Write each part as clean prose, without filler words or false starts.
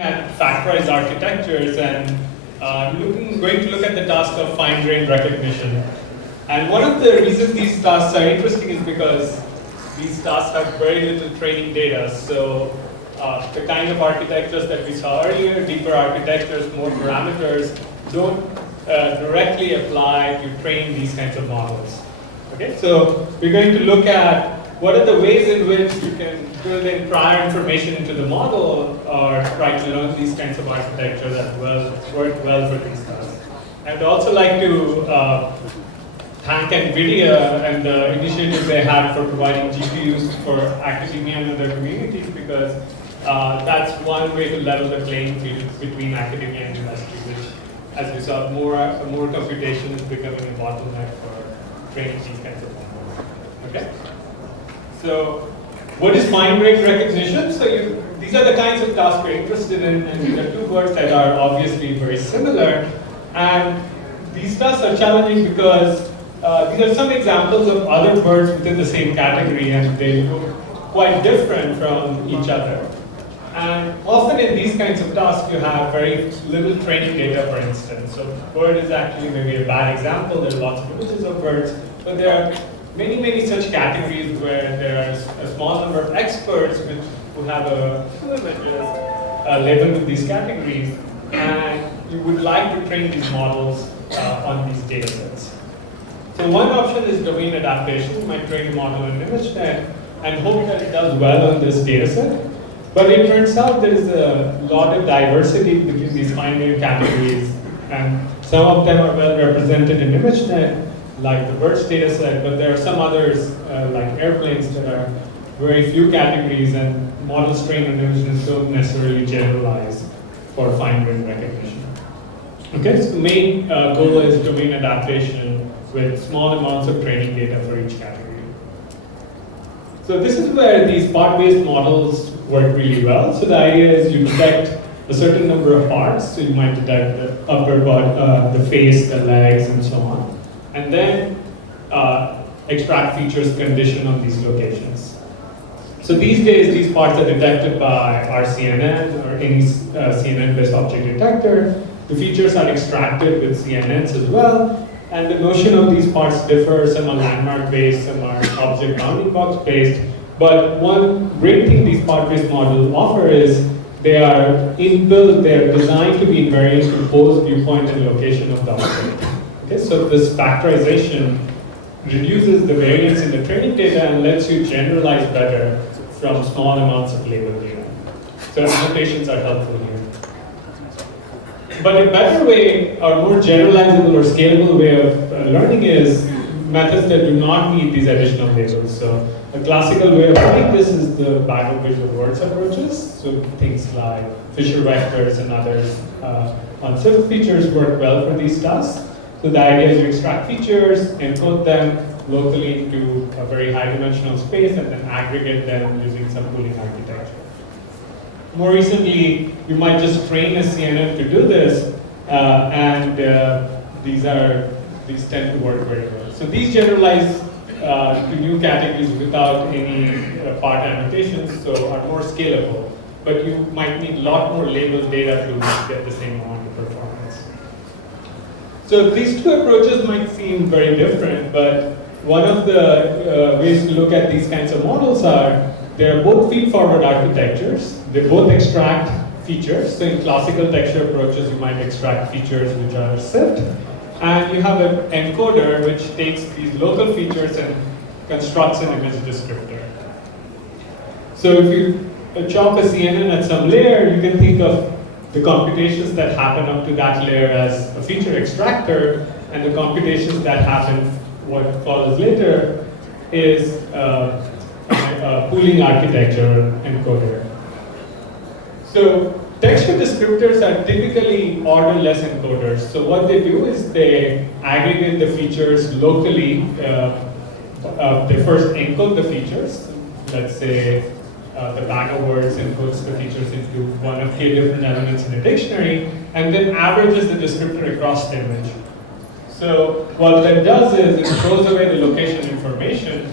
At factorized architectures and going to look at the task of fine-grained recognition. And one of the reasons these tasks are interesting is because these tasks have very little training data. So the kind of architectures that we saw earlier, deeper architectures, more parameters, don't directly apply to train these kinds of models. Okay, so we're going to look at what are the ways in which you can build in prior information into the model or try to learn these kinds of architecture that work well for these tasks. I'd also like to thank NVIDIA and the initiative they had for providing GPUs for academia and other communities, because that's one way to level the playing field between academia and industry, which, as we saw, more computation is becoming a bottleneck for training these kinds of models. Okay? So, what is fine-grained recognition? So these are the kinds of tasks we're interested in, and these are two words that are obviously very similar. And these tasks are challenging because these are some examples of other words within the same category, and they look quite different from each other. And often in these kinds of tasks, you have very little training data, for instance. So word is actually maybe a bad example. There are lots of images of words, but there are many such categories where there is a small number of experts who have a few images labeled with these categories, and you would like to train these models on these data sets. So one option is domain adaptation. You might train a model in ImageNet and hope that it does well on this data set. But it turns out there is a lot of diversity between these fine-grained categories, and some of them are well represented in ImageNet, like the birds data set, but there are some others, like airplanes, that are very few categories, and models trained on images don't necessarily generalize for fine-grained recognition. Okay, so the main goal is domain adaptation with small amounts of training data for each category. So this is where these part-based models work really well. So the idea is you detect a certain number of parts, so you might detect the upper body, the face, the legs, and so on. And then extract features condition on these locations. So these days, these parts are detected by RCNN or any CNN-based object detector. The features are extracted with CNNs as well. And the notion of these parts differ. Some are landmark-based, some are object bounding box-based. But one great thing these part-based models offer is they are inbuilt, they are designed to be invariant to both viewpoint and location of the object. Okay, so this factorization reduces the variance in the training data and lets you generalize better from small amounts of labeled data. So annotations are helpful here. But a better way, or more generalizable or scalable way of learning is methods that do not need these additional labels. So a classical way of doing this is the bag of visual words approaches. So things like Fisher vectors and others on SIFT features work well for these tasks. So the idea is you extract features, encode them locally into a very high dimensional space, and then aggregate them using some pooling architecture. More recently, you might just train a CNN to do this, and these tend to work very well. So these generalize to new categories without any part annotations, so are more scalable. But you might need a lot more labeled data to get the same amount of performance. So these two approaches might seem very different, but one of the ways to look at these kinds of models are they're both feed-forward architectures. They both extract features. So in classical texture approaches, you might extract features which are SIFT. And you have an encoder which takes these local features and constructs an image descriptor. So if you chop a CNN at some layer, you can think of the computations that happen up to that layer as a feature extractor, and the computations that happen, what follows later, is a pooling architecture encoder. So texture descriptors are typically orderless encoders. So what they do is they aggregate the features locally. They first encode the features. Let's say the bag of words encodes the features into one of k different elements in a dictionary, and then averages the descriptor across the image. So what that does is it throws away the location information,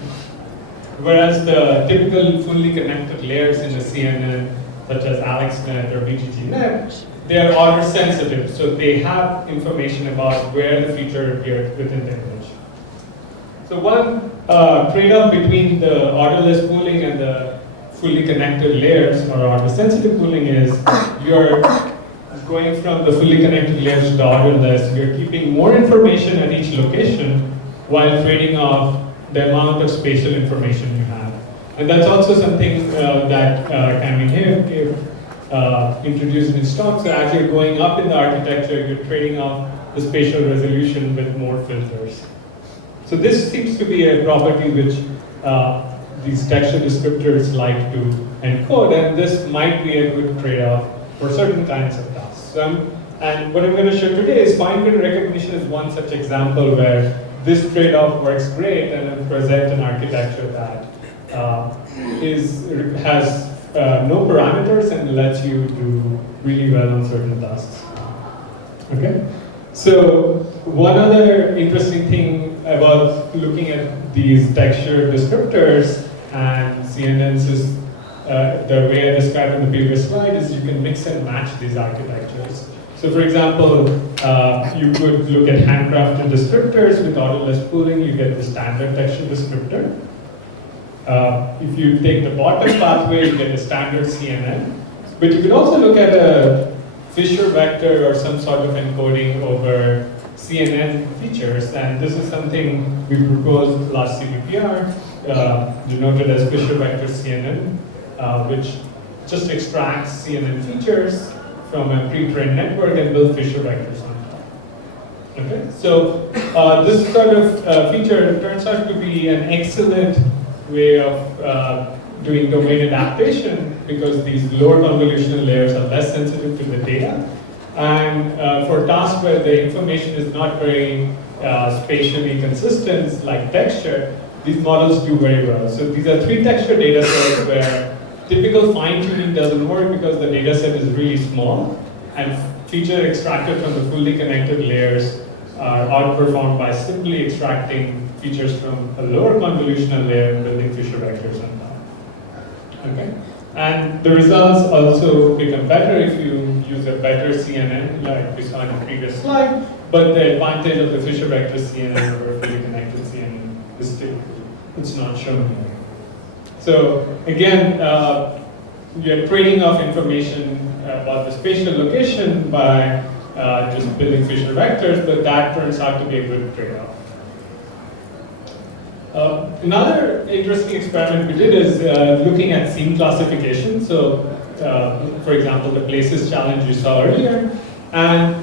whereas the typical fully connected layers in the CNN such as AlexNet or BGGNet, they are order sensitive, so they have information about where the feature appeared within the image. So one trade-off between the orderless pooling and the fully connected layers or order sensitive pooling is you're going from the fully connected layers to the orderless, you're keeping more information at each location while trading off the amount of spatial information you have. And that's also something that can be here introduced in stock. So as you're going up in the architecture, you're trading off the spatial resolution with more filters. So this seems to be a property which these texture descriptors like to encode, and this might be a good trade-off for certain kinds of tasks. And what I'm going to show today is fine-grained recognition is one such example where this trade-off works great and then present an architecture that has no parameters and lets you do really well on certain tasks. Okay? So one other interesting thing about looking at these texture descriptors and CNNs is the way I described in the previous slide is you can mix and match these architectures. So for example, you could look at handcrafted descriptors with orderless pooling, you get the standard texture descriptor. If you take the bottom pathway, you get a standard CNN. But you could also look at a Fisher vector or some sort of encoding over CNN features, and this is something we proposed last CVPR, denoted as Fisher vector CNN, which just extracts CNN features from a pre-trained network and builds Fisher vectors on top. Okay, so this sort of feature turns out to be an excellent way of doing domain adaptation because these lower convolutional layers are less sensitive to the data. And for tasks where the information is not very spatially consistent, like texture, these models do very well. So these are 3 texture data sets where typical fine-tuning doesn't work because the data set is really small, and feature extracted from the fully connected layers are outperformed by simply extracting features from a lower convolutional layer and building Fisher vectors on top. Okay? And the results also become better if you use a better CNN, like we saw in the previous slide, but the advantage of the Fisher vector CNN over fully connected CNN is still, it's not shown here. So again, you're trading off information about the spatial location by just building Fisher vectors, but that turns out to be a good trade-off. Another interesting experiment we did is looking at scene classification. So, for example, the places challenge you saw earlier, and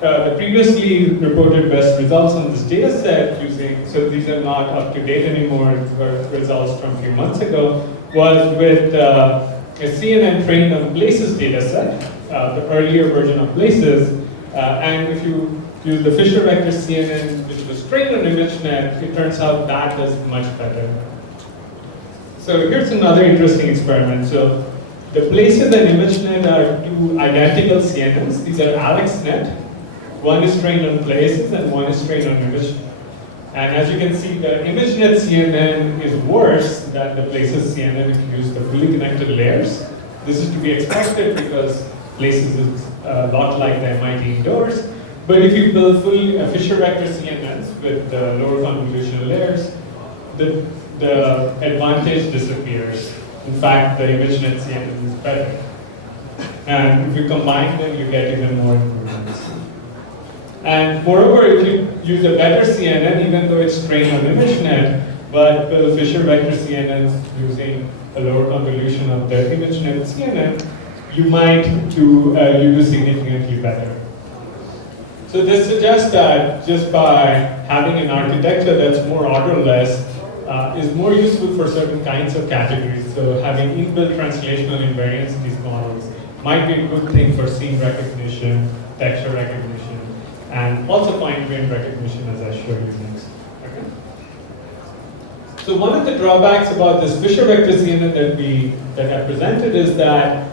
the previously reported best results on this data set using, so these are not up to date anymore, were results from a few months ago, was with a CNN trained on places data set, the earlier version of places, and if you use the Fisher vector CNN, which was trained on ImageNet, it turns out that does much better. So here's another interesting experiment. So the places and ImageNet are 2 identical CNNs. These are AlexNet. One is trained on places and one is trained on ImageNet. And as you can see, the ImageNet CNN is worse than the places CNN if you use the fully connected layers. This is to be expected because places is a lot like the MIT indoors. But if you build full Fisher vector CNNs with the lower convolutional layers, the advantage disappears. In fact, the ImageNet CNN is better. And if you combine them, you get even more improvements. And moreover, if you use a better CNN, even though it's trained on ImageNet, but build Fisher vector CNNs using a lower convolution of the ImageNet CNN, you might do significantly better. So this suggests that just by having an architecture that's more orderless is more useful for certain kinds of categories. So having inbuilt translational invariance in these models might be a good thing for scene recognition, texture recognition, and also fine-grained recognition, as I showed you next. Okay? So one of the drawbacks about this Fisher vector CNN that I presented is that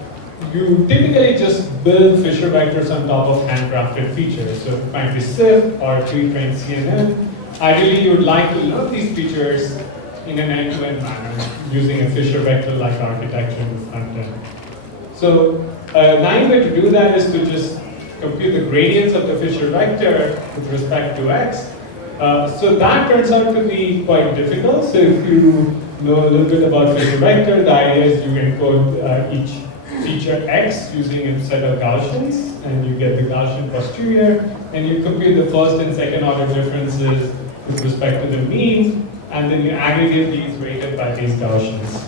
you typically just build Fisher vectors on top of handcrafted features. So it might be SIF or pre-trained CNN. Ideally, you would like to load these features in an end-to-end manner using a Fisher vector-like architecture in the front end. So a nice way to do that is to just compute the gradients of the Fisher vector with respect to x. So that turns out to be quite difficult. So if you know a little bit about Fisher vector, the idea is you encode each feature x using a set of Gaussians, and you get the Gaussian posterior, and you compute the first and second order differences with respect to the mean, and then you aggregate these weighted by these Gaussians.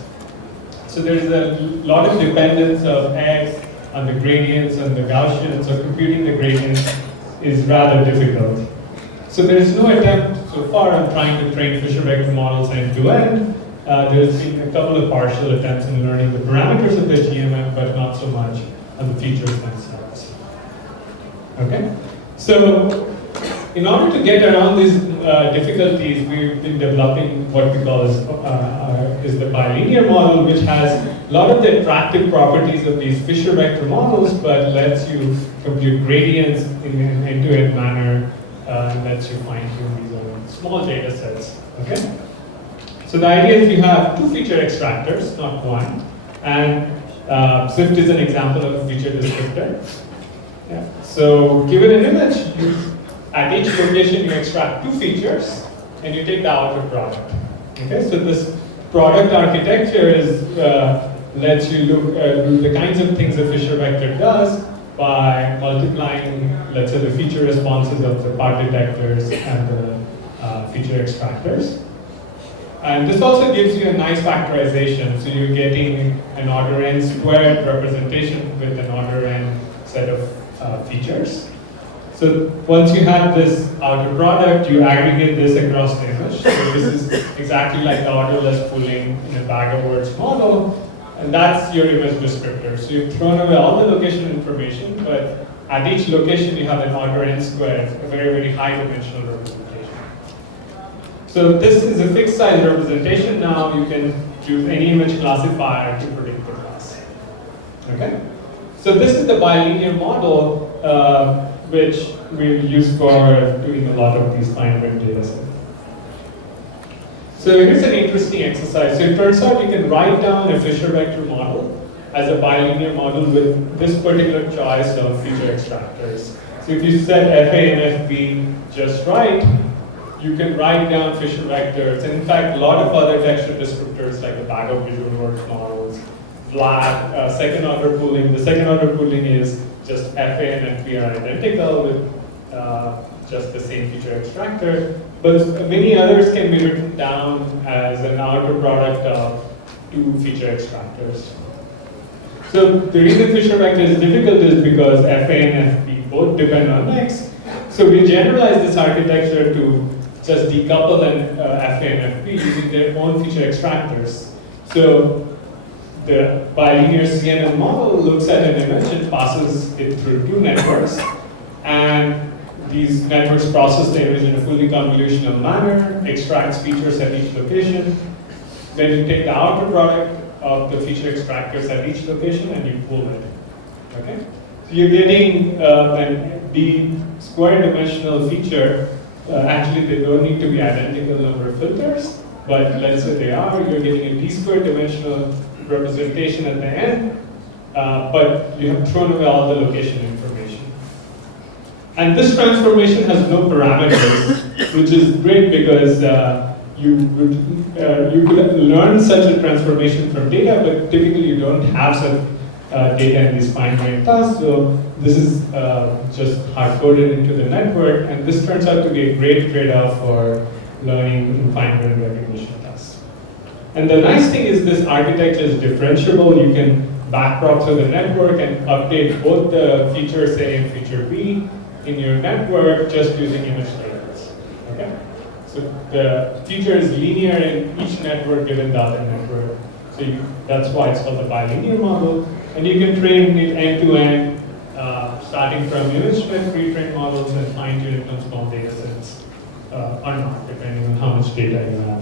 So there's a lot of dependence of x on the gradients and the Gaussians, so computing the gradients is rather difficult. So there's no attempt so far on trying to train Fisher vector models end to end. There's been a couple of partial attempts in learning the parameters of the GMM, but not so much on the features themselves. Okay? So in order to get around these difficulties, we've been developing what we call is the bilinear model, which has a lot of the attractive properties of these Fisher vector models, but lets you compute gradients in an end-to-end manner, and lets you fine-tune these on small data sets. Okay? So the idea is you have two feature extractors, not one, and Swift is an example of a feature descriptor. Yeah. So given an image, at each location you extract two features, and you take the outer product. Okay, so this product architecture is lets you look do the kinds of things a Fisher vector does by multiplying, let's say, the feature responses of the part detectors and the feature extractors. And this also gives you a nice factorization, so you're getting an order n squared representation with an order n set of features. So once you have this outer product, you aggregate this across the image. So this is exactly like the orderless pooling in a bag of words model, and that's your image descriptor. So you've thrown away all the location information, but at each location you have an order n squared, a very, very high dimensional representation. So this is a fixed size representation now. You can choose any image classifier to predict the class. Okay? So this is the bilinear model, which we use for doing a lot of these fine-grained data sets. So here's an interesting exercise. So it turns out you can write down a Fisher vector model as a bilinear model with this particular choice of feature extractors. So if you set FA and FB just right, you can write down Fisher vectors, and in fact, a lot of other texture descriptors like the bag of visual words models, flat, second order pooling. The second order pooling is just FA and FB are identical with just the same feature extractor, but many others can be written down as an outer product of two feature extractors. So the reason Fisher vector is difficult is because FA and FB both depend on X. So we generalize this architecture to just decouple an FA and FB using their own feature extractors. So the bilinear CNN model looks at an image and passes it through two networks, and these networks process the image in a fully convolutional manner, extracts features at each location. Then you take the outer product of the feature extractors at each location and you pool it. Okay? So you're getting the square dimensional feature. Actually, they don't need to be identical number of filters, but let's say they are. You're getting a d-squared dimensional representation at the end, but you have thrown away all the location information. And this transformation has no parameters, which is great because you could learn such a transformation from data, but typically you don't have such data in these fine-grained tasks. So this is just hard-coded into the network, and this turns out to be a great trade-off for learning in fine-grained recognition tasks. And the nice thing is this architecture is differentiable. You can backprop through the network and update both the features A and feature B in your network just using image labels. Okay? So the feature is linear in each network given the other network. So that's why it's called the bilinear model. And you can train it end-to-end, starting from image pre-trained models and fine-tune it on small data sets, or not, depending on how much data you have.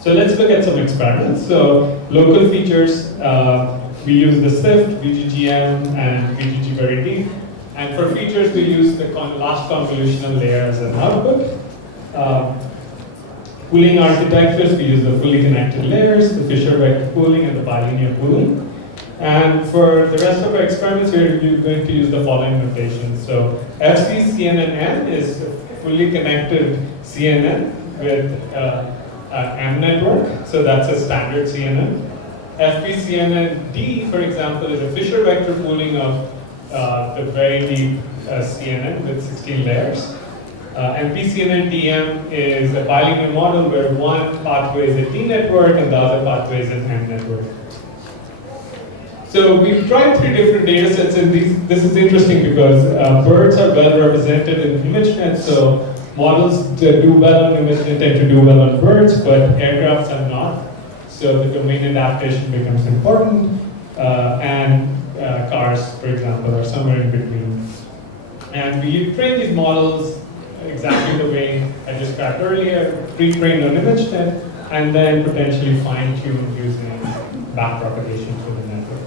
So let's look at some experiments. So local features, we use the SIFT, VGGM, and VGG very deep. And for features, we use the last convolutional layer as an output. pooling architectures, we use the fully connected layers, the Fisher vector pooling, and the bilinear pooling. And for the rest of our experiments, we're going to use the following notation. So FV-CNN is a fully connected CNN with M network, so that's a standard CNN. FV-CNN-D, for example, is a Fisher vector pooling of the very deep CNN with 16 layers. And FV-CNN-DM is a bilinear model where one pathway is a D network and the other pathway is an M network. So we've tried 3 different data sets, and this is interesting because birds are well represented in ImageNet, so models that do well on ImageNet tend to do well on birds, but aircrafts are not. So the domain adaptation becomes important, and cars, for example, are somewhere in between. And we train these models exactly the way I described earlier, pre-trained on ImageNet, and then potentially fine-tuned using backpropagation through the network.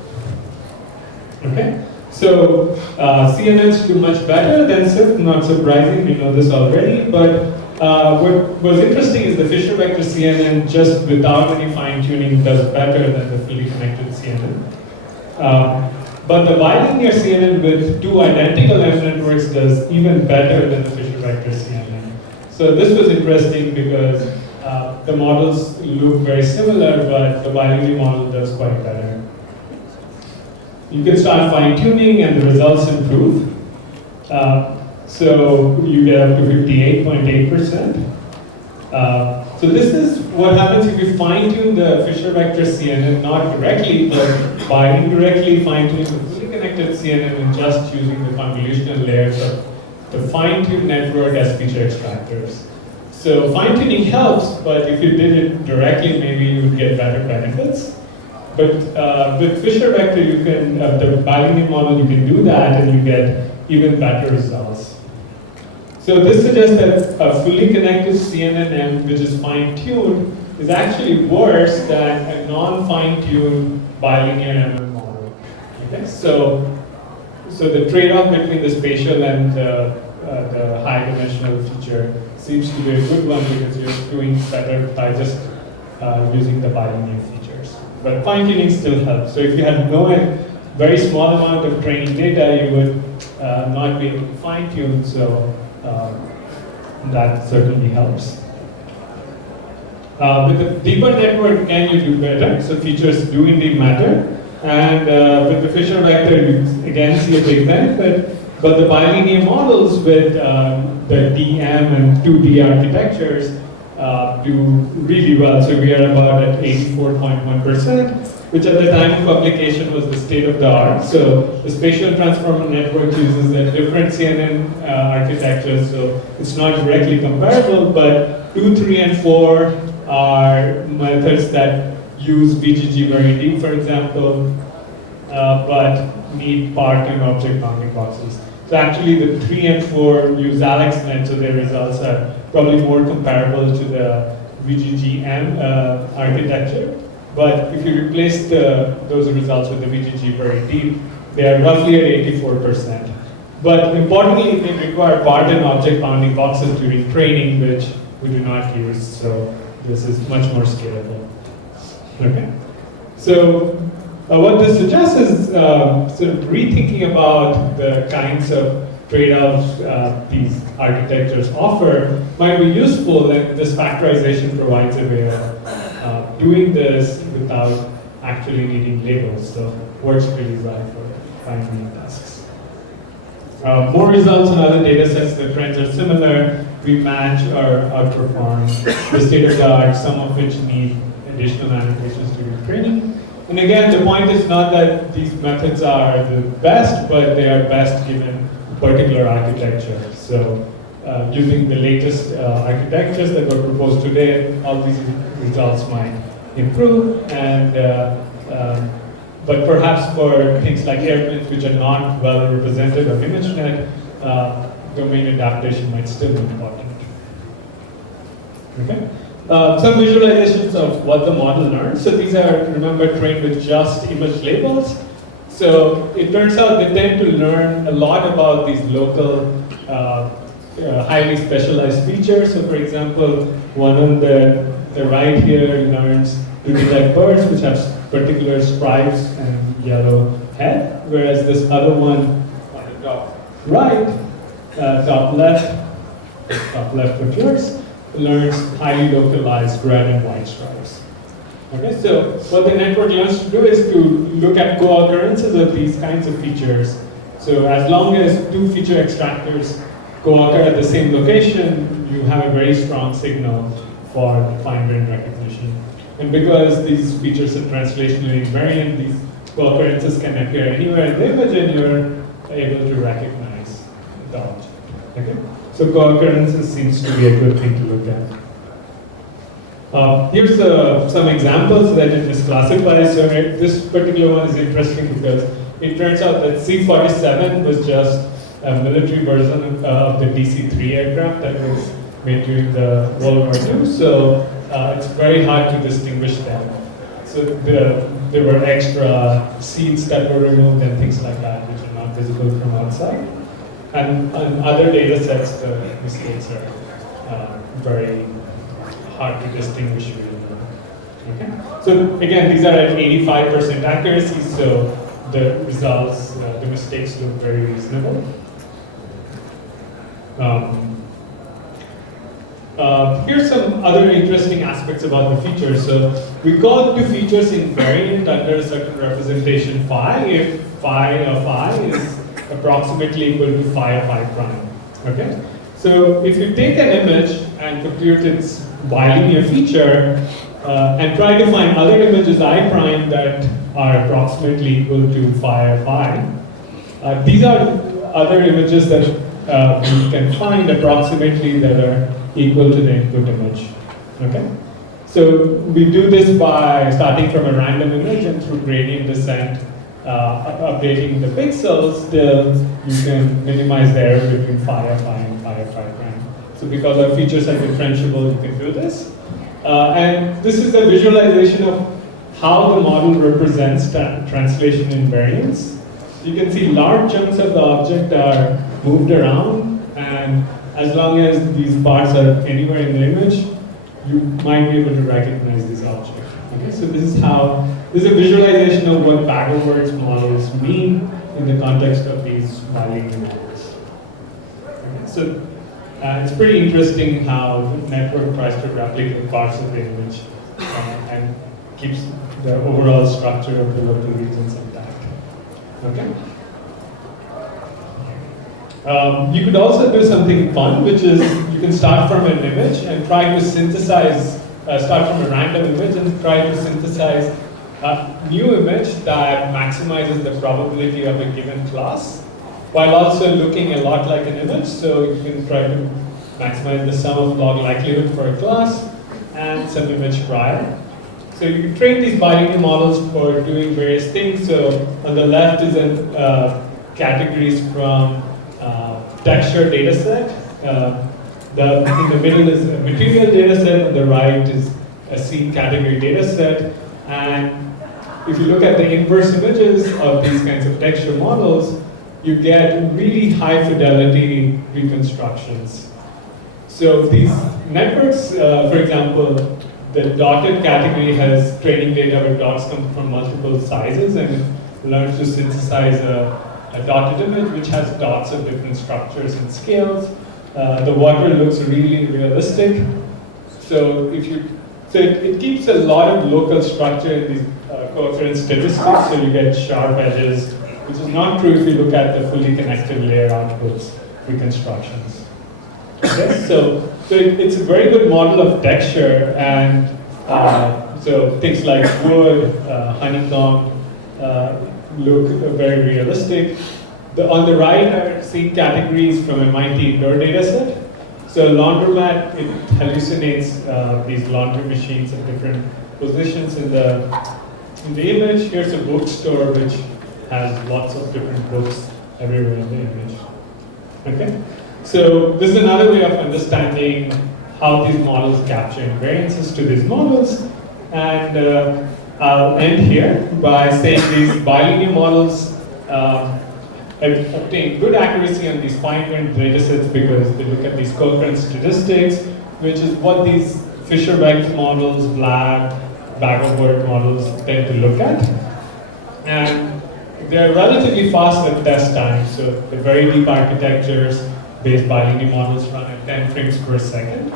Okay, so CNNs do much better than SIP, not surprising, we know this already, but what was interesting is the Fisher vector CNN just without any fine-tuning does better than the fully connected CNN. But the bilinear CNN with 2 identical M networks does even better than the Fisher vector CNN. So this was interesting because the models look very similar, but the bilinear model does quite better. You can start fine-tuning and the results improve. So you get up to 58.8%. So this is what happens if you fine-tune the Fisher vector CNN, not directly, but by indirectly fine-tuning the fully connected CNN and just using the convolutional layers of the fine-tuned network as feature extractors. So fine-tuning helps, but if you did it directly, maybe you would get better benefits. But with Fisher vector, you can, the bilinear model, you can do that and you get even better results. So this suggests that a fully connected CNN-M, which is fine-tuned, is actually worse than a non-fine-tuned bilinear ML model. Okay? So the trade-off between the spatial and the high-dimensional feature seems to be a good one because you're doing better by just using the bilinear features. But fine-tuning still helps. So if you had very small amount of training data, you would not be able to fine-tune. So that certainly helps. With the deeper network, can you do better? So features do indeed matter. And with the Fisher vector, you again see a big benefit. But the bilinear models with the DM and 2D architectures do really well. So we are about at 84.1%, which at the time of publication was the state of the art. So the spatial transformer network uses a different CNN architecture, so it's not directly comparable, but 2, 3, and 4 are methods that use VGG very deep, for example, but need part and object bounding boxes. So actually the 3 and 4 use AlexNet, so their results are probably more comparable to the VGG-M architecture. But if you replace those results with the VGG very deep, they are roughly at 84%. But importantly, they require part and object bounding boxes during training, which we do not use. So this is much more scalable. Okay. So what this suggests is sort of rethinking about the kinds of trade-offs these architectures offer might be useful, and this factorization provides a way of doing this without actually needing labels. So works pretty well for fine-tuning tasks. More results on other data sets, the trends are similar. We match or outperform the state of the art, some of which need additional annotations during training. And again, the point is not that these methods are the best, but they are best given a particular architecture. So using the latest architectures that were proposed today, all these results might improve. And but perhaps for things like airplanes, which are not well represented on ImageNet, domain adaptation might still be important. Okay. Some visualizations of what the model learns. So these are, remember, trained with just image labels. So it turns out they tend to learn a lot about these local highly specialized feature. So for example, one on the right here learns to detect birds which have particular stripes and yellow head, whereas this other one on the top right, top left of yours, learns highly localized red and white stripes. Okay, so what the network learns to do is to look at co-occurrences of these kinds of features. So as long as two feature extractors co-occur at the same location, you have a very strong signal for fine-grained recognition. And because these features are translationally invariant, these co-occurrences can appear anywhere in the image and you're able to recognize the object. Okay? So co-occurrences seems to be a good thing to look at. Here's some examples that it misclassifies. So this particular one is interesting because it turns out that C-47 was just a military version of the DC-3 aircraft that was made during the World War II. So it's very hard to distinguish them. So there were extra seats that were removed and things like that, which are not visible from outside. And on other data sets, the mistakes are very hard to distinguish between them. Okay? So again, these are at 85% accuracy, so the results, the mistakes look very reasonable. Here's some other interesting aspects about the features. So we call two features invariant under a certain representation phi if phi of I is approximately equal to phi of I prime. Okay? So if you take an image and compute its bilinear feature and try to find other images I prime that are approximately equal to phi of I, these are other images that we can find approximately that are equal to the input image. Okay? So we do this by starting from a random image and through gradient descent, updating the pixels, till you can minimize the error between phi of I and phi of I prime. So because our features are differentiable, you can do this. And this is a visualization of how the model represents translation invariance. You can see large chunks of the object are moved around, and as long as these parts are anywhere in the image, you might be able to recognize this object. Okay, so this is a visualization of what back-over models mean in the context of these bilinear models. Okay, so it's pretty interesting how the network tries to replicate parts of the image and keeps the overall structure of the local regions intact. Okay. You could also do something fun, which is you can start from an image and try to synthesize, start from a random image and try to synthesize a new image that maximizes the probability of a given class, while also looking a lot like an image. So you can try to maximize the sum of log likelihood for a class and some image prior. So you can train these bilinear models for doing various things. So on the left is categories from texture data set. In the middle is a material data set, on the right is a scene category data set. And if you look at the inverse images of these kinds of texture models, you get really high fidelity reconstructions. So these networks, for example, the dotted category has training data where dots come from multiple sizes and it learns to synthesize a dotted image which has dots of different structures and scales. The water looks really realistic. So it keeps a lot of local structure in these co-occurrence statistics, so you get sharp edges, which is not true if you look at the fully connected layer outputs reconstructions. Okay? So it's a very good model of texture, and so things like wood, honeycomb look very realistic. On the right are scene categories from MIT indoor data set. So laundromat, it hallucinates these laundry machines at different positions in the image. Here's a bookstore which has lots of different books everywhere in the image. Okay? So this is another way of understanding how these models capture invariances to these models. And I'll end here by saying these bilinear models obtain good accuracy on these fine-grained datasets because they look at these co-occurrence statistics, which is what these Fisher-Beck models, bag-of-word models tend to look at. And they're relatively fast at test time, so they're very deep architectures. Based bilinear models run at 10 frames per second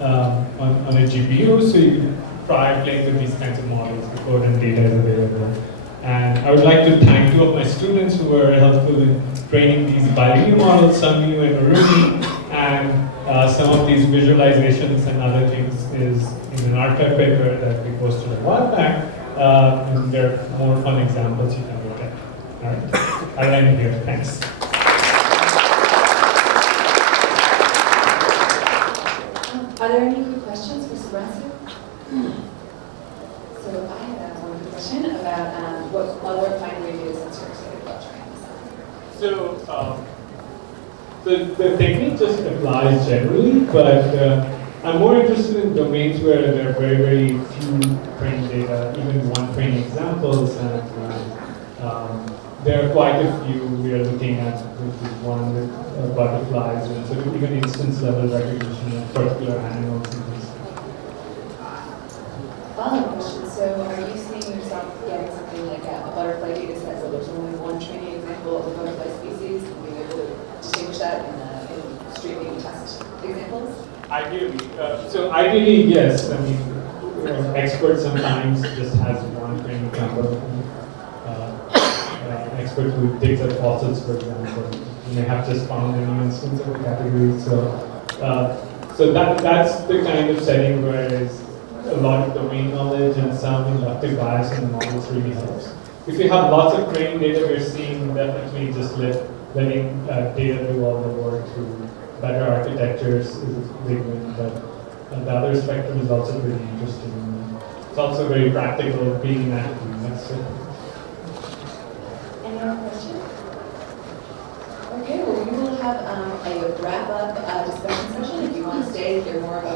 on a GPU, so you can try playing with these kinds of models. The code and data is available. And I would like to thank two of my students who were helpful in training these bilinear models, Samyu and Aruni, and some of these visualizations and other things is in an archive paper that we posted a while back. And there are more fun examples you can look at. All right, I'll end here. Thanks. Are there any quick questions for Subhransu? So I have one quick question about what other fine-grained data sets you're excited about trying. So the technique just applies generally, but I'm more interested in domains where there are very, very few trained data, even one training examples, and there are quite a few we are looking at, which is one with butterflies, and so even instance-level recognition of particular animals and things. Follow-up question. So are you seeing yourself getting something like a butterfly data set where there's only one training example of a butterfly species and being able to distinguish that in streaming test examples? Ideally. So ideally, yes. I mean, experts sometimes just has one training example. Expert who digs up fossils, for example, may have just found a new instance of a category. So that's the kind of setting where there's a lot of domain knowledge and some inductive bias in the models really helps. If you have lots of training data, we're seeing definitely just letting data do all the work through better architectures is a big win. But the other spectrum is also pretty interesting. It's also very practical being in academia. Any other questions? Okay, well, we will have a wrap-up discussion session if you want to stay to hear more about